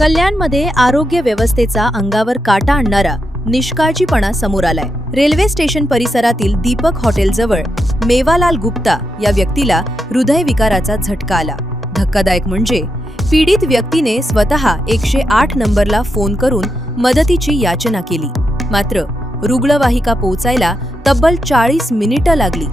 कल्याणमध्ये आरोग्य व्यवस्थेचा अंगावर काटा आणणारा निष्काळजीपणा समोर आलाय। रेल्वे स्टेशन परिसरातील दीपक हॉटेलजवळ मेवालाल गुप्ता या व्यक्तीला हृदयविकाराचा झटका आला। धक्कादायक म्हणजे पीडित व्यक्तीने स्वतः 108 नंबरला फोन करून मदतीची याचना केली, मात्र रुग्णवाहिका पोहोचायला तब्बल 40 मिनिटं लागली।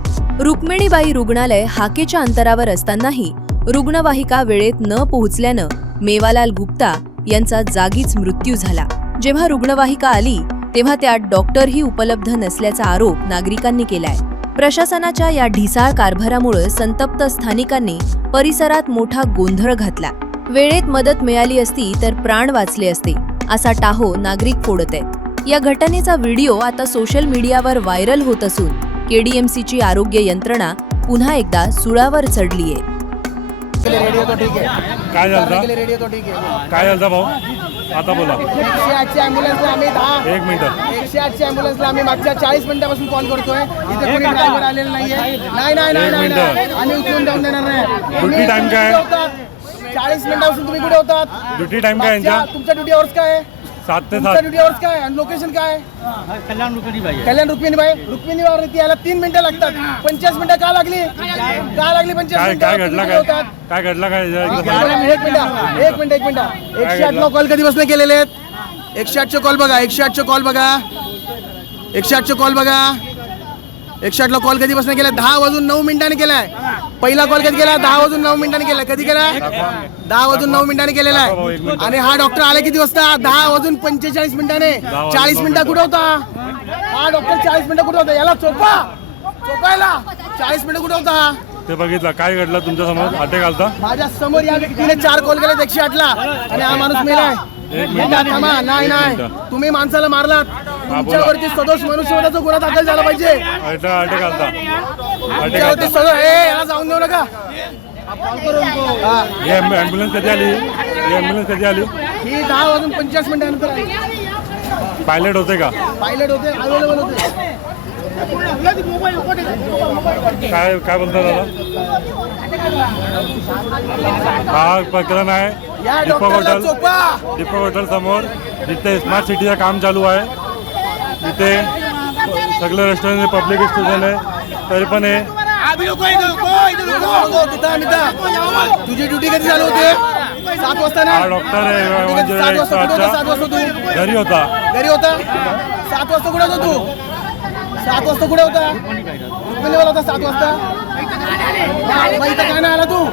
रुक्मिणीबाई रुग्णालय हाकेच्या अंतरावर असतानाही रुग्णवाहिका वेळेत न पोहोचल्यानं मेवालाल गुप्ता यांचा जागीच मृत्यू झाला। जेव्हा रुग्णवाहिका आली तेव्हा त्यात डॉक्टरही उपलब्ध नसल्याचा आरोप नागरिकांनी केलाय। प्रशासनाच्या या ढिसाळ कारभारामुळे संतप्त स्थानिकांनी परिसरात मोठा गोंधळ घातला। वेळेत मदत मिळाली असती तर प्राण वाचले असते, असा टाहो नागरिक फोडत आहेत। या घटनेचा व्हिडिओ आता सोशल मीडियावर व्हायरल होत असून केडीएमसीची आरोग्य यंत्रणा पुन्हा एकदा सुळावर चढलीये। रेडियो तो ठीक है, काय झालं? रेडियो तो ठीक है। काय झालं भाऊ? आता बोला। 108ची ॲम्ब्युलन्सला आम्ही 1 मिनिट 108ची ॲम्ब्युलन्सला आम्ही मागच्या 40 मिनिटापासून कॉल करतोय। इथे कोणी ड्रायव्हर आलेला नाहीये। नाही आम्ही उचलून जाऊन देणार नाही। ड्युटी टाइम काय? 40 मिनिटापासून तुम्ही कुठे होतात? ड्युटी टाइम काय यांचा? तुमचा ड्युटी आवर्स काय आहे? 7 ते 7। ड्युटी आवर्स काय आणि लोकेशन काय? कल्याण रुक्मिणीबाई रुक्मिणीबाई याला 3 मिनिटं लागतात। 25 मिनिटं का लागली? 25 मिनिटं? काय घडला काय घडला काय? एक मिनिट 108 कॉल कधीपासून केलेले आहेत? 108चे कॉल बघा, 108चे कॉल बघा, 108चे कॉल बघा। 108ला कॉल कधीपासून केलाय? 10 वाजून 9 मिनिटांनी केलाय। पहिला कॉल कधी केला? 10 वाजून 9 मिनिटांनी केलाय। कधी केलाय? 10 वाजून 9 मिनिटांनी केलेला आहे। आणि हा डॉक्टर आले किती वाजता? 10 वाजून 45 मिनिटाने। 40 मिनिटं कुठे होता हा डॉक्टर? 40 मिनिटं कुठे होता? याला चोपायला 40 मिनिटं कुठे होता? ते बघितलं काय घडलं तुमच्या समोर? अटॅक आलता माझ्या समोर या व्यक्तीने 4 कॉल केले 108ला आणि हा माणूस मेलाय। नाही तुम्ही माणसाला मारलात, तुमच्यावरती सदोष मनुष्यवधाचा गुन्हा दाखल झाला पाहिजे। अटॅक आलता तुमच्यावरती सदोष याला जाऊन देऊ नका। ही ॲम्ब्युलन्स कधी आली? ही 10 वाजून 50 मिनिटानंतर आली। पायलट होते का? पायलट होते, अवेलेबल होते। काय बोलता दादा? हा प्रकरण आहे दीपक हॉटेल समोर, जिथे स्मार्ट सिटीचं काम चालू आहे। तिथे सगळे रेस्टॉरंट पब्लिक स्टेशन आहे, तरी पण हे तुझी ड्युटी कधी चालू होते? 7 वाजता ना? हा डॉक्टर आहे म्हणजे 7 वाजता घरी होता। 7 वाजता कुठे होता तू? 7 वाजता कुठे होता? रुक्मिणीवाला होता 7 वाजता। काय नाही आला तू?